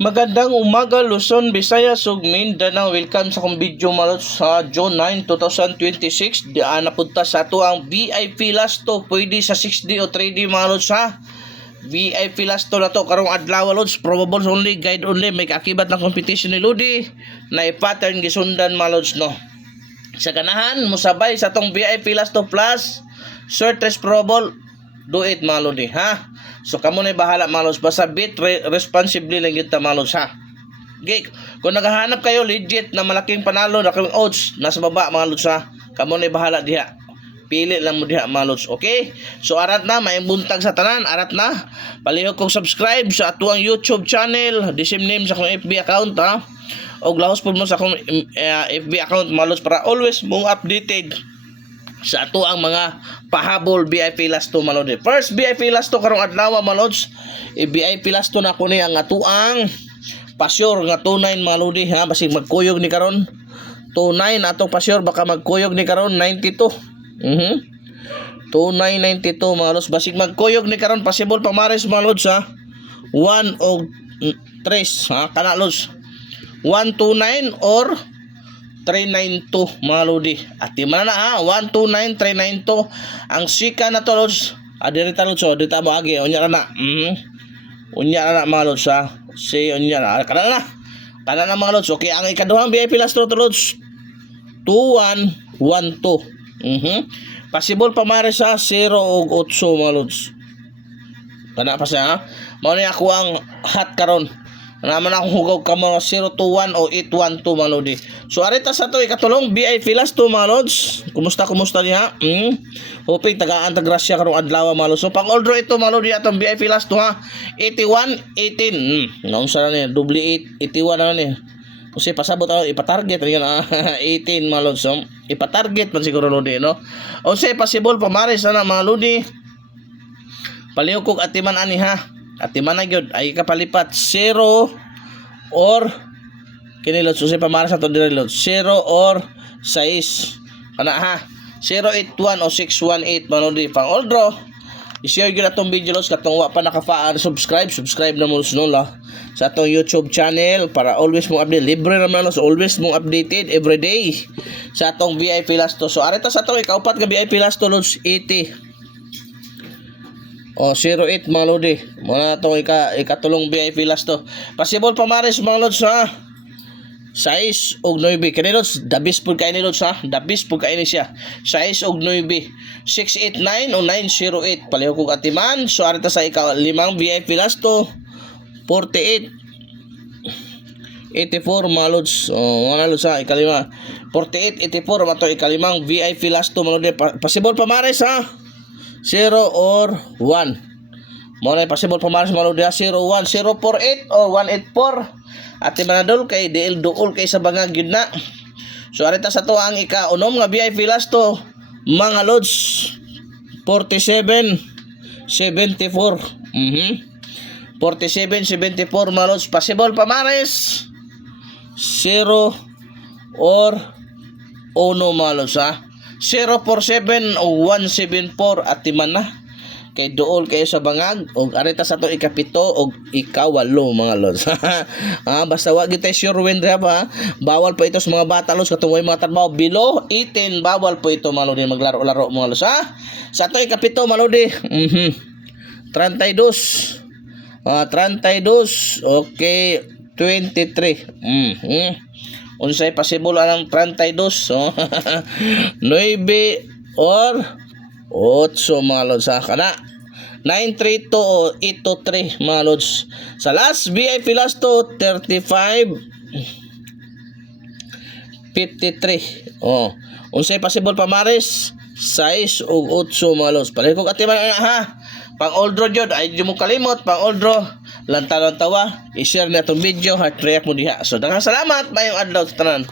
Magandang umaga Luzon, Visayas ug Mindanao. Welcome sa akong video malot sa June 9, 2026. Diyan napunta sa ato ang VIP Lasto. Pwede sa 6D o 3D malot sa VIP Lasto na to. Karong adlaw lods, probables only, guide only. May kakibat ng competition ni Ludi na i-pattern gisundan malods no. Sa ganahan, musabay sa tong VIP Lasto Plus, short race probable, do it malodi ha. So kamo na bahala malos, basta bit responsibly lang kita malos ha. Okay, kung naghahanap kayo legit na malaking panalo, malaking odds nasa baba malos ha, kamo na bahala diha. Pili lang mo diha malos, okay? So arat na, may buntag sa tanan, arat na. Palihog kong subscribe sa atuang YouTube channel, the same name sa akong FB account ha. Og lahos po mo sa akong FB account malos para always mong updated sa ato ang mga pahabol VIP Lasto malodi. First VIP Lasto karong adlaw malods, VIP Lasto na ko ni ang ato ang pasyur nga 29 malodi ha, basig magkuyog ni karon 29 atong pasyur, baka magkuyog ni karon 92. 2992 malos, basig magkuyog ni karon, possible pamares malods ha. 1 o 3 ha kana lods, 129 or 392 mga lodi. At di man na ha, 129 392 ang sika na to lods. Adirita lods, so dita mo agi unya na. Unya na mga lods ha. Si unya na kana na. Kana na mga lods. Okay, ang ikaduhang VIP Lasto to lods, 2112. Possible pa mare sa 0 og 8 mga lods. Kana pa siya ha. Mao ni ako ang hot karon. Naman akong hugaw ka mga 021 o 812 mga lodi. So arita sa to ikatulong VIP Lasto mga lods. Kumusta niya? Hoping tagaan tagrasya karong adlaw mga lods. So pang order ito mga lodi atong VIP Lasto ha. 81 18. Naunsa na niya, double 8 81 na niya. Kasi pasabot ako ipa-target rin 18 mga lods. So, ipa-target man siguro lodi no. O say possible pamares na mga lodi. Palihog kog atiman ani ha. At man na gyud ay kapalipat 0 or kinilot so pamara sa to dire lot 0 or 6 kana ha, 081 o 618 manodi pang oldro. I-share gyud atong video los katong wa pa subscribe na mo no la sa atong YouTube channel para always mo update, libre ra man los, always mo updated every day sa atong VIP Lasto. So arita sa atong ikaupat nga VIP Lasto los 80 o 08 mga lodi. Muna itong ikatulong VIP Lasto. Possible pamares mga lods ha. 6 og 9. Kanilods, dabis po kayo ni lods ha. Dabis po kayo ni siya. 6 og 9. 689 o 908. Paliho kong atiman. So arita sa limang VIP Lasto 48 84 mga lods. Mga lods ha. Ikalima 48 84 mato ikalimang VIP Lasto mga lodi. Possible pamares ha. 0 or 1. Mo na possible pamares maludi 01 048 or 184. Ati manadol kay DL duol kay sa bangag gyud na. So arita sa to ang ika-unom nga VIP Lasto mga lods 47 74. 47 74 mga lods. Possible pamares 0 or 1 mga lods ha. 047 o 174 at timan na kay dool kayo sa bangag og arita sa to ikapito og ikawalo mga lods. Basta wag kita sure win ra pa, bawal po ito sa mga bata lods katong way mga trabaho below 18, bawal po ito mga lodi maglaro-laro mga lods ha. Sa to ikapito mga lodi 32 32 okay 23 unsay possible ang 32 so 9 or 8 mga lods ha. Kana 932 o 823 mga lods. Sa last VIP Lasto 35 53 unsay possible pamares 6 o 8 mga lods. Palihog kog atiman ha. Pang oldro jud ay di mo kalimot, pang oldro lantaw tawa, i-share na itong video, heart react mo diha. So daghang salamat, mayong adlaw sa tanan.